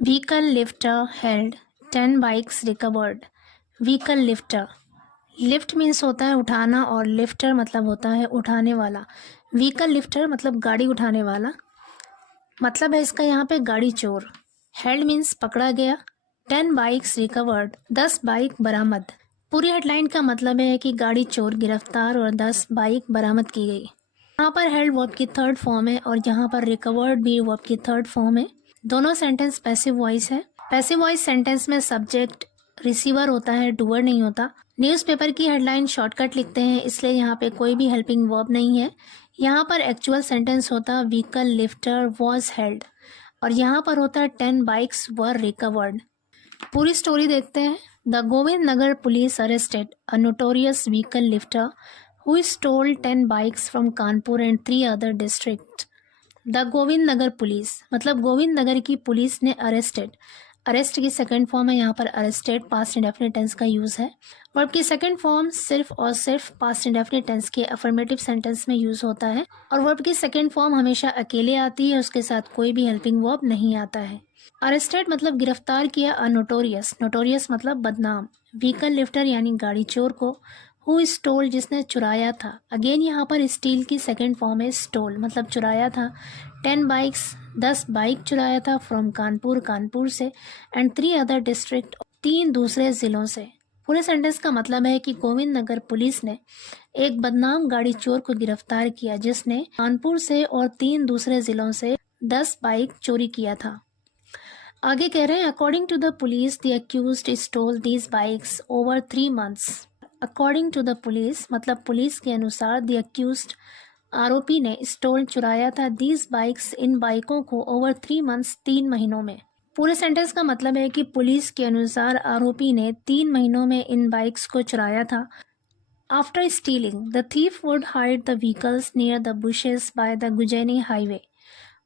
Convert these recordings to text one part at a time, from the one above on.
Vehicle lifter held 10 bikes recovered. Vehicle lifter, lift means होता है उठाना और लिफ्टर मतलब होता है उठाने वाला। व्हीकल लिफ्टर मतलब गाड़ी उठाने वाला। मतलब है इसका यहाँ पे गाड़ी चोर। हेल्ड मीन्स पकड़ा गया। 10 बाइक्स रिकवर्ड, 10 बाइक बरामद। पूरी हेडलाइन का मतलब है कि गाड़ी चोर गिरफ्तार और 10 बाइक बरामद की गई। यहाँ पर हेल्ड वर्ब की थर्ड फॉर्म है और यहाँ पर रिकवर्ड भी वर्ब की थर्ड फॉर्म है। दोनों सेंटेंस पैसिव वॉइस है। पैसिव वॉइस सेंटेंस में सब्जेक्ट रिसीवर होता है, डूअर नहीं होता। न्यूज़पेपर की हेडलाइन शॉर्टकट लिखते हैं, इसलिए यहाँ पे कोई भी हेल्पिंग वर्ब नहीं है। यहाँ पर एक्चुअल सेंटेंस होता व्हीकल लिफ्टर वॉज हेल्ड और यहाँ पर होता है 10 बाइक्स वर रिकवर्ड। पूरी स्टोरी देखते हैं। The Govind Nagar police arrested a notorious vehicle lifter who stole 10 bikes from Kanpur and 3 other districts। The Govind Nagar police मतलब गोविंद नगर की पुलिस ने अरेस्टेड, अरेस्ट की सेकंड फॉर्म है यहाँ पर अरेस्टेड, पास्ट इंडेफिनिट टेंस का यूज है। वर्ब की सेकंड फॉर्म सिर्फ और सिर्फ पास्ट इंडेफिनिट टेंस के अफर्मेटिव सेंटेंस में यूज होता है और वर्ब की सेकंड फॉर्म हमेशा अकेले आती है, उसके साथ कोई भी हेल्पिंग वर्ब नहीं आता है। अरेस्टेड मतलब गिरफ्तार किया, अ नोटोरियस, नोटोरियस मतलब बदनाम, व्हीकल लिफ्टर यानी गाड़ी चोर को, हु स्टोल जिसने चुराया था। अगेन यहाँ पर स्टील की सेकंड फॉर्म है स्टोल मतलब चुराया था। 10 बाइक्स 10 बाइक चुराया था फ्रॉम कानपुर, कानपुर से, एंड 3 अदर डिस्ट्रिक्ट 3 दूसरे जिलों से। पूरे सेंटेंस का मतलब है कि गोविंद नगर पुलिस ने एक बदनाम गाड़ी चोर को गिरफ्तार किया जिसने कानपुर से और 3 दूसरे जिलों से 10 बाइक चोरी किया था। आगे कह रहे हैं according to the police the accused stole these bikes over 3 months. According to the police मतलब पुलिस के अनुसार द अक्यूज्ड आरोपी ने स्टोल चुराया था दीज बाइक्स इन बाइकों को ओवर 3 मंथ्स 3 महीनों में। पूरे सेंटेंस का मतलब है कि पुलिस के अनुसार आरोपी ने 3 महीनों में इन बाइक्स को चुराया था। After stealing the thief would hide the vehicles near the bushes bye the Gujaini highway.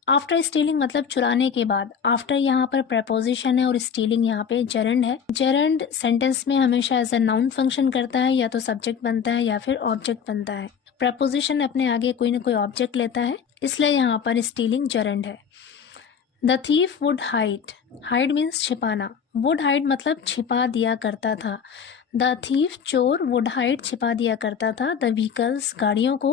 After stealing मतलब चुराने के बाद। आफ्टर यहाँ पर प्रपोजिशन है और स्टीलिंग यहाँ पे जेरेंड है। जेरेंड सेंटेंस में हमेशा एज अ नाउन फंक्शन करता है, या तो सब्जेक्ट बनता है या फिर ऑब्जेक्ट बनता है। प्रपोजिशन अपने आगे कोई ना कोई ऑब्जेक्ट लेता है, इसलिए यहाँ पर स्टीलिंग जेरेंड है। The thief would hide, hide means छिपाना, वुड हाइड मतलब छिपा दिया करता था। द थीफ चोर वुड हाइड छिपा दिया करता था द व्हीकल्स गाड़ियों को,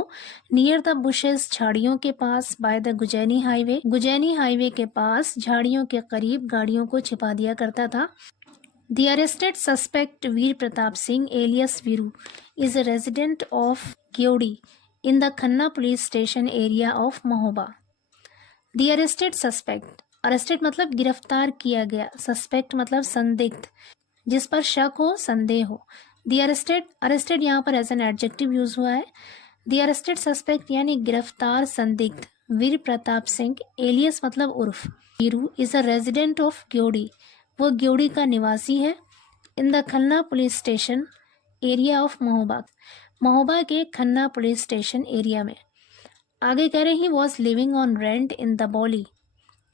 नियर द बुशेस झाड़ियों के पास, by the Gujaini highway Gujaini highway के पास झाड़ियों के करीब गाड़ियों को छिपा दिया करता था। The arrested suspect Veer Pratap Singh alias Veeru is a resident of Gyodi in the Khanna police station area of Mahoba. The arrested suspect, arrested मतलब गिरफ्तार किया गया, सस्पेक्ट मतलब संदिग्ध, जिस पर शक हो, संदेह हो। The arrested, अरेस्टेड यहाँ पर एज एन एडजेक्टिव यूज हुआ है। The arrested suspect यानी गिरफ्तार संदिग्ध वीर प्रताप सिंह, एलियस मतलब उर्फ, Veeru is a resident of Gyodi, वो ग्योड़ी का निवासी है। In the Khanna police station area of Mahoba, Mahoba के खन्ना पुलिस स्टेशन एरिया में। आगे कह रहे he was living on rent in the Bawli.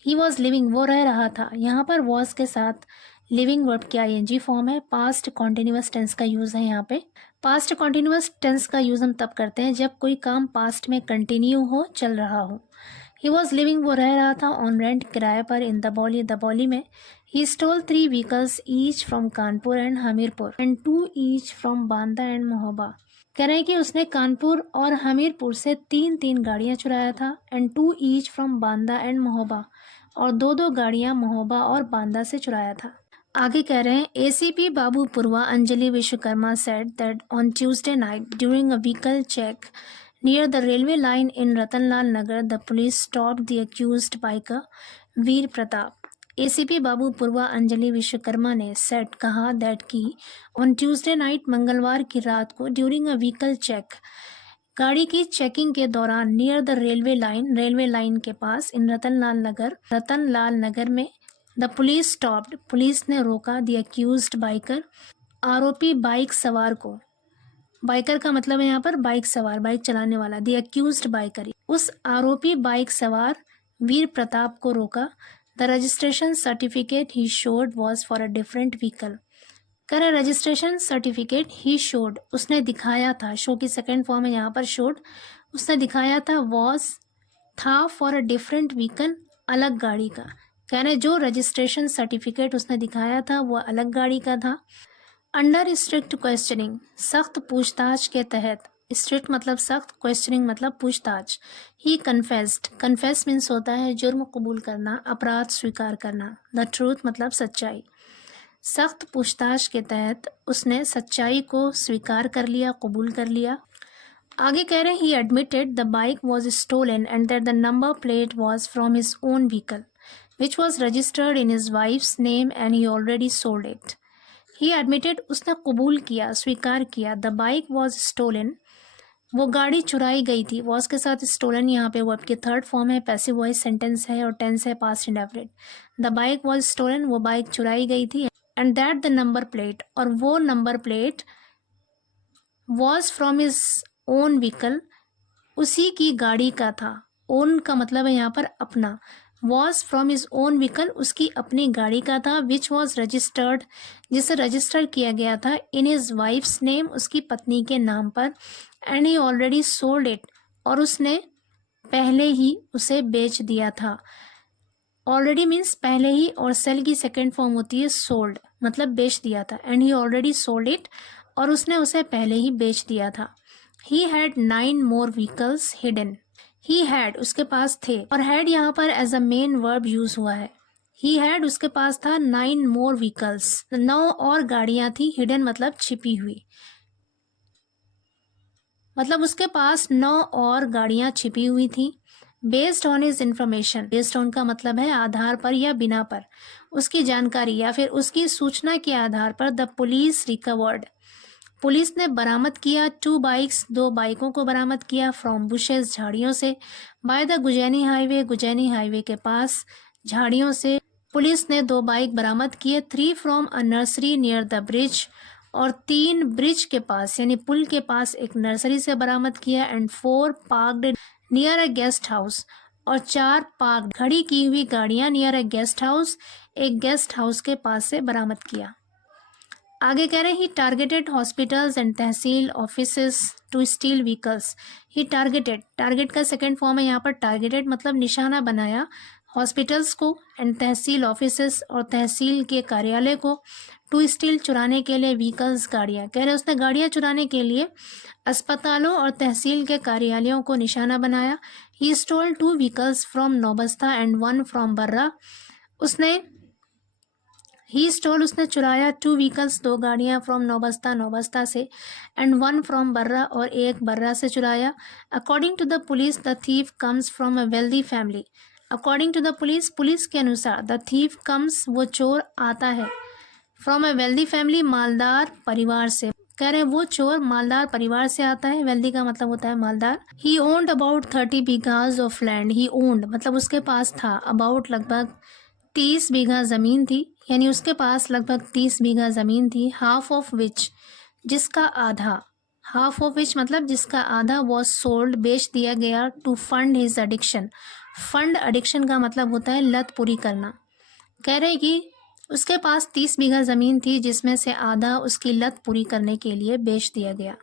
He was living वो रह रहा था, यहाँ पर वॉज के साथ लिविंग वर्ब की आईएनजी फॉर्म है, पास्ट कॉन्टिन्यूअस टेंस का यूज है। यहाँ पे पास्ट कॉन्टिन्यूअस टेंस का यूज हम तब करते हैं जब कोई काम पास्ट में कंटिन्यू हो, चल रहा हो। ही वॉज लिविंग वो रह रहा था ऑन रेंट किराए पर, इन द बॉली में। He stole 3 vehicles each from Kanpur and Hamirpur and 2 each from Banda and Mahoba. कह रहे हैं कि उसने कानपुर और हमीरपुर से 3 गाड़ियां चुराया था, and 2 each from Banda and Mahoba, और 2 गाड़ियां महोबा और बांदा से चुराया था। आगे कह रहे हैं ACP Babu Purwa Anjali Vishwakarma said that on Tuesday night during a vehicle check near the railway line in Ratanlal Nagar the police stopped the accused biker Veer Pratap. ACP Babu Purwa Anjali Vishwakarma ने सेट कहा दैट की ऑन ट्यूसडे नाइट मंगलवार की रात को ड्यूरिंग अ व्हीकल चेक गाड़ी की checking के दौरान नियर द रेलवे लाइन के पास, इन रतनलाल नगर में, द पुलिस स्टॉप्ड पुलिस ने रोका द अक्यूज्ड बाइकर आरोपी बाइक सवार को। बाइकर का मतलब है यहाँ पर बाइक सवार, बाइक चलाने वाला। द अक्यूज्ड बाइकर उस आरोपी बाइक सवार वीर प्रताप को रोका। The registration certificate he showed was for a different vehicle. करे रजिस्ट्रेशन सर्टिफिकेट ही शोड उसने दिखाया था, शो की सेकेंड फॉर्म है यहाँ पर शोड, उसने दिखाया था, वॉज था, फॉर अ डिफरेंट व्हीकल अलग गाड़ी का, कह रहे जो रजिस्ट्रेशन सर्टिफिकेट उसने दिखाया था वो अलग गाड़ी का था। अंडर स्ट्रिक्ट क्वेश्चनिंग, सख्त पूछताछ के तहत, स्ट्रिक्ट मतलब सख्त, क्वेश्चनिंग मतलब पूछताछ। ही कन्फेस्ड, कन्फेस मीन्स होता है जुर्म कबूल करना, अपराध स्वीकार करना। द ट्रूथ मतलब सच्चाई। सख्त पूछताछ के तहत उसने सच्चाई को स्वीकार कर लिया, कबूल कर लिया। आगे कह रहे हैं he admitted the bike was stolen and that the number plate was from his own vehicle which was registered in his wife's name and he already sold it. He admitted उसने कबूल किया, स्वीकार किया, द बाइक वॉज स्टोलन वो गाड़ी चुराई गई थी। वॉज के साथ स्टोलन यहाँ पे वर्ब की थर्ड फॉर्म है, पैसिव वॉइस सेंटेंस है और टेंस है past indefinite. The bike was stolen वो बाइक चुराई गई थी। And that the number plate और वो number plate was from his own vehicle उसी की गाड़ी का था। ओन का मतलब है यहाँ पर अपना। Was from his own vehicle उसकी अपनी गाड़ी का था। विच वॉज रजिस्टर्ड जिसे रजिस्टर किया गया था इन हिज वाइफ्स नेम उसकी पत्नी के नाम पर। And he already sold it और उसने पहले ही उसे बेच दिया था। ऑलरेडी मीन्स पहले ही और सेल की सेकेंड फॉर्म होती है सोल्ड मतलब बेच दिया था। And he already sold it और उसने उसे पहले ही बेच दिया था। He had 9 more vehicles hidden. He had उसके पास थे और हैड यहाँ पर as a main verb use हुआ है। ही हैड उसके पास था 9 more व्हीकल्स 9 और गाड़ियां थी। हिडन मतलब छिपी हुई, मतलब उसके पास 9 और गाड़ियां छिपी हुई थी। Based on his information, based on का मतलब है आधार पर या बिना पर, उसकी जानकारी या फिर उसकी सूचना के आधार पर द पुलिस रिकवर्ड पुलिस ने बरामद किया 2 बाइक्स 2 बाइकों को बरामद किया फ्रॉम बुशेस झाड़ियों से, bye the Gujaini highway Gujaini highway के पास झाड़ियों से पुलिस ने 2 बाइक बरामद किए। 3 from a nursery near the bridge और 3 ब्रिज के पास यानी पुल के पास एक नर्सरी से बरामद किया। And 4 parked near a guest house और 4 पार्क खड़ी की हुई गाड़ियां नियर अ गेस्ट हाउस एक गेस्ट हाउस के पास से बरामद किया। आगे कह रहे हैं he targeted hospitals and tehsil offices to steal vehicles. He targeted, target का सेकेंड फॉर्म है यहाँ पर टारगेटेड मतलब निशाना बनाया हॉस्पिटल्स को एंड तहसील ऑफिसेस और तहसील के कार्यालय को, टू स्टील चुराने के लिए, व्हीकल्स गाड़ियाँ। कह रहे हैं उसने गाड़ियाँ चुराने के लिए अस्पतालों और तहसील के कार्यालयों को निशाना बनाया। He stole 2 vehicles from Naubasta and 1 from Barra. He stole उसने चुराया 2 व्हीकल्स 2 गाड़ियां फ्रॉम नौबस्ता नौबस्ता से एंड 1 फ्रॉम बर्रा और एक बर्रा से चुराया। According to the police the thief comes from a wealthy family. According to the police, police के अनुसार, द थीफ कम्स वो चोर आता है, फ्रॉम अ वेल्दी फैमिली मालदार परिवार से। कह रहे हैं वो चोर मालदार परिवार से आता है। वेल्दी का मतलब होता है मालदार। He owned about 30 bighas of land. He owned मतलब उसके पास था, अबाउट लगभग 30 बीघा ज़मीन थी, यानी उसके पास लगभग 30 बीघा ज़मीन थी। हाफ ऑफ विच जिसका आधा, हाफ ऑफ विच मतलब जिसका आधा वॉज सोल्ड बेच दिया गया to fund his addiction. Fund addiction का मतलब होता है लत पूरी करना। कह रहे कि उसके पास 30 बीघा ज़मीन थी जिसमें से आधा उसकी लत पूरी करने के लिए बेच दिया गया।